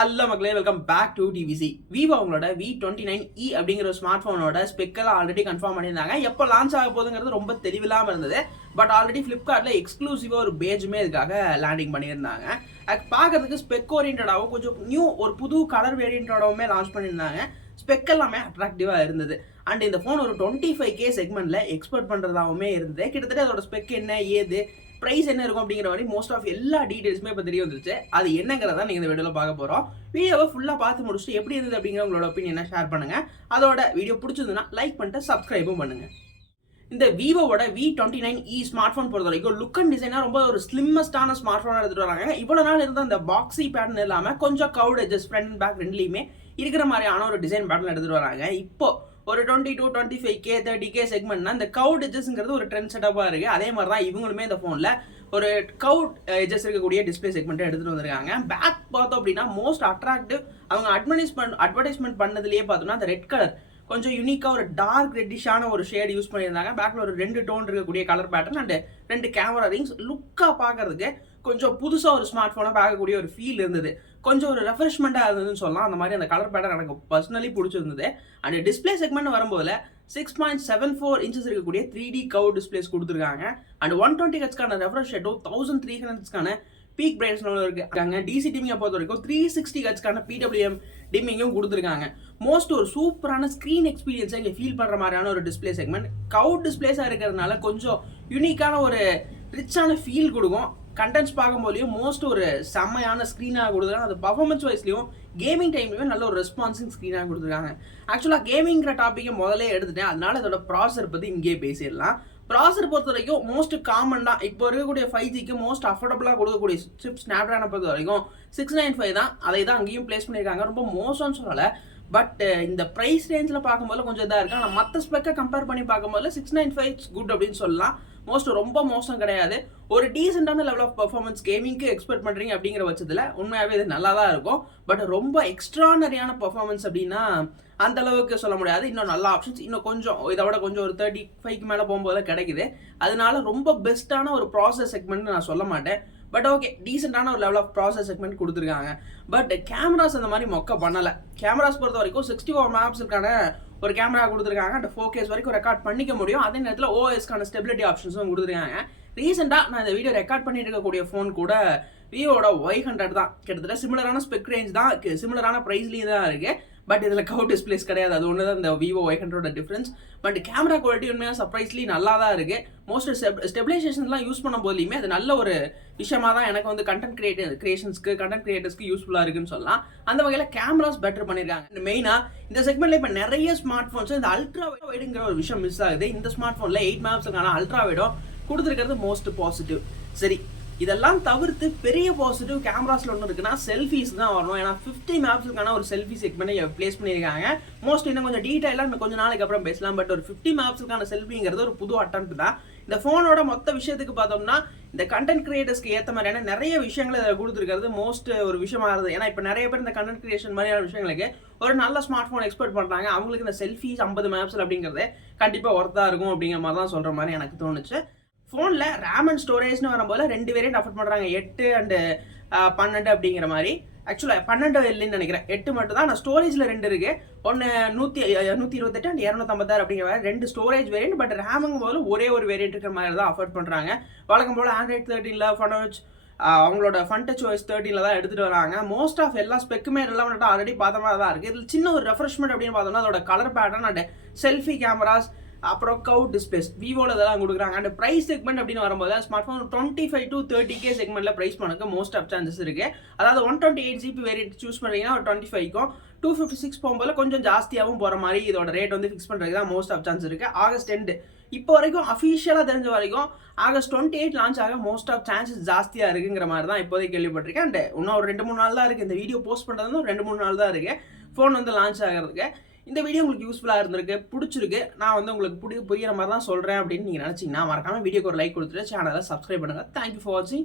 Hello மக்களே, welcome back to TVC. Vivo அவங்களோட v29e அப்படிங்கிற ஒரு ஸ்மார்ட் ஃபோனோட ஸ்பெக்கெல்லாம் ஆல்ரெடி கன்ஃபார்ம் பண்ணியிருந்தாங்க. எப்போ லான்ச் ஆக போகுதுங்கிறது ரொம்ப தெளிவில்லாமல் இருந்தது. பட் ஆல்ரெடி ஃப்ளிப்கார்ட்டில் எக்ஸ்க்ளூசிவாக ஒரு பேஜுமே இதுக்காக லேண்டிங் பண்ணியிருந்தாங்க. அது பார்க்கறதுக்கு ஸ்பெக் ஓரியன்டாகவும் கொஞ்சம் நியூ ஒரு புது கலர் வேரியன்டோடவுமே லான்ச் பண்ணியிருந்தாங்க. ஸ்பெக் எல்லாமே அட்ராக்டிவாக இருந்தது. அண்ட் இந்த ஃபோன் ஒரு 25K செக்மெண்ட்டில் எக்ஸ்போர்ட் பண்ணுறதாகவுமே இருந்தது. கிட்டத்தட்ட அதோட ஸ்பெக் என்ன, ஏது, ப்ரைஸ் என்ன இருக்கும் அப்படிங்கிற மாதிரி மோஸ்ட் ஆஃப் எல்லா டீடைல்ஸுமே இப்போ தெரிய வந்துருச்சு. அது என்னங்கிறத நீங்கள் இந்த வீடியோவில் பார்க்க போகிறோம். வீடியோவை ஃபுல்லாக பார்த்து முடிச்சுட்டு எப்படி இருந்தது அப்படிங்கிற உங்களோட ஒப்பீனியனை ஷேர் பண்ணுங்கள். அதோட வீடியோ பிடிச்சிருந்ததுன்னா லைக் பண்ணிட்டு சப்ஸ்கிரைபும் பண்ணுங்கள். இந்த விவோவோட v29e ஸ்மார்ட் ஃபோன் பொறுத்த வரைக்கும் லுக் அண்ட் டிசைனாக ரொம்ப ஒரு ஸ்லிம்மஸ்டான ஸ்மார்ட் ஃபோனாக எடுத்துகிட்டு வராங்க. இவ்வளோ நாள் இருந்த அந்த பாக்ஸி பேட்டர்ன் இல்லாமல் கொஞ்சம் curved edges front and back ரெண்டுலேயுமே இருக்கிற மாதிரியான ஒரு டிசைன் பேட்டர்ன் எடுத்துகிட்டு வராங்க. இப்போ ஒரு 22, 25K, 30K செக்மெண்ட்னா இந்த கவுட் எட்ஜஸ்ங்கிறது ஒரு ட்ரெண்ட் செட்டப்பாக இருக்குது. அதே மாதிரி தான் இவங்களுமே இந்த ஃபோனில் ஒரு கவுட் எட்ஜஸ் இருக்கக்கூடிய டிஸ்பிளே செக்மெண்ட்டை எடுத்துகிட்டு வந்திருக்காங்க. பேக் பார்த்தோம் அப்படின்னா மோஸ்ட் அட்ராக்டிவ் அவங்க அட்வர்டைஸ்மெண்ட் பண்ணதுலேயே பார்த்தோம்னா அந்த ரெட் கலர் கொஞ்சம் யூனிக்காக ஒரு டார்க் ரெட்டிஷான ஒரு ஷேட் யூஸ் பண்ணியிருந்தாங்க. பேக்கில் ஒரு 2 டோன் இருக்கக்கூடிய colour pattern and 2 camera rings லுக்காக பார்க்கறதுக்கு கொஞ்சம் புதுசாக ஒரு ஸ்மார்ட் ஃபோனை பார்க்கக்கூடிய ஒரு ஃபீல் இருந்தது. கொஞ்சம் ஒரு ரெஃப்ரெஷ்மெண்ட்டாக இருந்ததுன்னு சொல்லலாம். அந்த மாதிரி அந்த கலர் பேட்டர்ன் எனக்கு பர்சனலி பிடிச்சிருந்தது. அண்ட் டிஸ்பிளே செக்மெண்ட் வரும்போது 6.74 இன்ச்சஸ் இருக்கக்கூடிய 3D கவ் டிஸ்பிளேஸ் கொடுத்துருக்காங்க. அண்ட் 120 ஹெச்க்கான ரெஃப்ரெஷ் ரேட்டும் 1300 ஹெச்க்கான பீக் பிரைட்னஸ் இருக்காங்க. டிசி டிமிங்கை பொறுத்த வரைக்கும் 360 ஹெச்க்கான PWM டிமிங்கும் கொடுத்துருக்காங்க. மோஸ்ட் ஒரு சூப்பரான ஸ்க்ரீன் எக்ஸ்பீரியன்ஸை இங்கே ஃபீல் பண்ணுற மாதிரியான ஒரு டிஸ்பிளே செக்மெண்ட். கவுட் டிஸ்பிளேஸாக இருக்கிறதுனால கொஞ்சம் யூனிக்கான ஒரு ரிச்சான ஃபீல் கொடுக்கும். கண்டென்ட்ஸ் பார்க்கும்போதையும் மோஸ்ட் ஒரு செம்மையான ஸ்க்ரீனாக கொடுத்துருக்காங்க. அது பர்ஃபார்மன்ஸ் வைஸ்லையும் கேமிங் டைம்லையும் நல்ல ஒரு ரெஸ்பான்சிங் ஸ்க்ரீனாக கொடுத்துருக்காங்க. ஆக்சுவலாக கேமிங்கிற டாப்பிக்கை முதலே எடுத்துட்டேன். அதனால இதோட ப்ராசர் பற்றி இங்கேயே பேசிடலாம். ப்ராசர் பொறுத்த வரைக்கும் மோஸ்ட் காமன் தான். இப்போ இருக்கக்கூடிய 5Gக்கு மோஸ்ட் அஃபோர்டபுளாக கொடுக்கக்கூடிய சிப் ஸ்னாப்ட்ராகனை பொறுத்த வரைக்கும் 695 தான். அதை தான் அங்கேயும் பிளேஸ் பண்ணியிருக்காங்க. ரொம்ப மோசம்னு சொல்லலை. பட் இந்த ப்ரைஸ் ரேஞ்சில் பார்க்கும்போது கொஞ்சம் இதாக இருக்குது. ஆனால் மற்ற ஸ்பெக்கை கம்பேர் பண்ணி பார்க்கும்போது 695 குட் அப்படின்னு சொல்லலாம். மோஸ்ட் ரொம்ப மோசம் கிடையாது. ஒரு டீசெண்டான லெவல் ஆஃப் பர்ஃபார்மன்ஸ் கேமிங்க்கு எக்ஸ்பெக்ட் பண்ணுறீங்க அப்படிங்கிற பட்சத்தில் உண்மையாகவே இது நல்லா தான் இருக்கும். பட் ரொம்ப எக்ஸ்ட்ரானரியான பர்ஃபார்மன்ஸ் அப்படின்னா அந்த அளவுக்கு சொல்ல முடியாது. இன்னும் நல்ல ஆப்ஷன்ஸ் இன்னும் கொஞ்சம் இதோட கொஞ்சம் ஒரு 35க்கு மேலே போகும்போது கிடைக்குது. அதனால ரொம்ப பெஸ்ட்டான ஒரு ப்ராசஸ் செக்மெண்ட் நான் சொல்ல மாட்டேன். பட் ஓகே, டீசெண்டான ஒரு லெவல் ஆஃப் ப்ராசஸ் செக்மெண்ட் கொடுத்துருக்காங்க. பட் கேமராஸ் அந்த மாதிரி மொக்க பண்ணலை. கேமராஸ் பொறுத்த வரைக்கும் 64 மெகாபிக்சலுக்கான ஒரு கேமரா கொடுத்துருக்காங்க. அண்ட் 4K வரைக்கும் ரெக்கார்ட் பண்ணிக்க முடியும். அதே நேரத்தில் OSக்கான ஸ்டெபிலிட்டி ஆப்ஷன்ஸும் கொடுத்துருக்காங்க. ரீசெண்டாக நான் இந்த வீடியோ ரெக்கார்ட் பண்ணிட்டு இருக்கக்கூடிய ஃபோன் கூட விவோட Y100 தான். கிட்டத்தட்ட சிமிலரான ஸ்பெக் ரேஞ்ச் தான், சிமிலரான ப்ரைஸ்லேயும் தான் இருக்குது. பட் இதில் கவுட் டிஸ்பிளேஸ் கிடையாது. அது ஒன்று தான் இந்த Vivo Y100 difference. But camera quality உண்மையாக சர்ப்ரைஸ்லி நல்லா தான் இருக்குது. மோஸ்ட் ஸ்டெபிலைசேஷன்லாம் யூஸ் பண்ணும் போதுலையுமே அது நல்ல ஒரு விஷயமாக தான் எனக்கு வந்து கண்டென்ட் கிரியேட்டர்ஸ்க்கு யூஸ்ஃபுல்லாக இருக்குன்னு சொல்லலாம். அந்த வகையில் கேமராஸ் பெட்டர் பண்ணியிருக்காங்க. மெயினாக இந்த செக்மெண்ட்டில் இப்போ நிறைய ஸ்மார்ட் ஃபோன்ஸ் இந்த அல்ட்ரா வைடுங்கிற ஒரு விஷயம் மிஸ் ஆகுது. இந்த ஸ்மார்ட் ஃபோனில் 8 மெகாபிக்சலுக்கான அல்ட்ரா வைடும் கொடுத்துருக்கிறது மோஸ்ட் பாசிட்டிவ். சரி, இதெல்லாம் தவிர்த்து பெரிய பாசிட்டிவ் கேமராஸில் ஒன்று இருக்குன்னா செல்ஃபீஸ் தான் வரணும். ஏன்னா 50 மெகாபிக்சலுக்கான ஒரு செல்ஃபி செக்மெண்ட்டை பிளேஸ் பண்ணியிருக்காங்க. மோஸ்ட் இன்னும் கொஞ்சம் டீட்டெயிலாக இன்னும் கொஞ்சம் நாளைக்கு அப்புறம் பேசலாம். பட் ஒரு 50 மெகாபிக்சலுக்கான செல்ஃபிங்கிறது ஒரு புது அட்டெம்ப்ட் தான். இந்த ஃபோனோட மொத்த விஷயத்துக்கு பார்த்தோம்னா இந்த கண்டென்ட் கிரியேட்டர்ஸ்க்கு ஏற்ற மாதிரியான நிறைய விஷயங்களை இதில் கொடுத்துருக்கிறது மோஸ்ட் ஒரு விஷயமா இருந்தது. ஏன்னா இப்போ நிறைய பேர் இந்த கண்டென்ட் கிரியேஷன் மாதிரியான விஷயங்களுக்கு ஒரு நல்ல ஸ்மார்ட் ஃபோன் எக்ஸ்பெக்ட் பண்ணுறாங்க. அவங்களுக்கு இந்த செல்ஃபிஸ் 50 மெகாபிக்சல் அப்படிங்கிறது கண்டிப்பாக ஒர்த்தாக இருக்கும் அப்படிங்கிற மாதிரி தான் சொல்கிற மாதிரி எனக்கு தோணுச்சு. ஃபோனில் ரேம் அண்ட் ஸ்டோரேஜ்னு வரும்போது 2 வேரியன்ட் ஆஃபர் பண்ணுறாங்க. 8 அண்ட் 12 அப்படிங்கிற மாதிரி. ஆக்சுவலாக 12 இல்லைன்னு நினைக்கிறேன். 8 மட்டும் தான். ஆனால் ஸ்டோரேஜில் 2 இருக்குது. ஒன்று 128 அண்ட் 256 அப்படிங்கிற மாதிரி 2 ஸ்டோரேஜ் வேரியன்ட். பட் ரேமுங்கும் போது ஒரே ஒரு வேரியன்ட் இருக்கிற மாதிரி தான் ஆஃபர் பண்ணுறாங்க. வழக்கம் போல் Android 13 ஃபனோச் அவங்களோட ஃபன்டச் OS 13 தான் எடுத்துகிட்டு வராங்க. மோஸ்ட் ஆஃப் எல்லா ஸ்பெக்குமே எல்லாம் ஆல்ரெடி பார்த்த மாதிரி தான் இருக்குது. இதில் சின்ன ஒரு ரெஃப்ரெஷ்மெண்ட் அப்படின்னு பார்த்தோம்னா அதோட colour pattern and selfie cameras அப்புறம் கவுட் டிஸ்பிளேஸ் விவோவில் இதெல்லாம் கொடுக்குறாங்க. அண்ட் ப்ரைஸ் செக்மெண்ட் அப்படின்னு வரும்போது ஸ்மார்ட் ஃபோன் 25 to 30K செக்மெண்ட்டில் ப்ரைஸ் பண்ணக்கு மோஸ்ட் ஆஃப் சான்சஸ் இருக்குது. அதாவது 128GB வேரியன்ட் சூஸ் பண்ணுறீங்கன்னா ஒரு 25க்கும் 256 போகும்போது கொஞ்சம் ஜாஸ்தியாகவும் போகிற மாதிரி இதோட ரேட் வந்து ஃபிக்ஸ் பண்ணுறதுக்கு தான் மோஸ்ட் ஆஃப் சான்ஸ் இருக்குது. ஆகஸ்ட் 2 இப்போ வரைக்கும் அஃபிஷியலாக தெரிஞ்ச வரைக்கும் ஆகஸ்ட் 28 லான்ச் ஆக மோஸ்ட் ஆஃப் சான்சஸ் ஜாஸ்தியாக இருக்குங்கிற மாதிரி தான் இப்போதைக்கு கேள்விப்பட்டிருக்கேன். அண்ட் இன்னும் ஒரு 2-3 நாள் தான் இருக்குது. இந்த வீடியோ போஸ்ட் பண்ணுறது 2-3 நாள் தான் இருக்குது ஃபோன் வந்து லான்ச் ஆகிறதுக்கு. இந்த வீடியோ உங்களுக்கு யூஸ்ஃபுல்லாக இருந்திருக்கு, பிடிச்சிருக்கு. நான் வந்து உங்களுக்கு புரியுற மாதிரி தான் சொல்கிறேன் அப்படின்னு நீங்கள் நினச்சிங்கன்னா மறக்காமல் வீடியோக்கு ஒரு லைக் கொடுத்துட்டு சேனலை சப்ஸ்கிரைப் பண்ணுங்கள். தேங்க்யூ ஃபார் வாட்சிங்.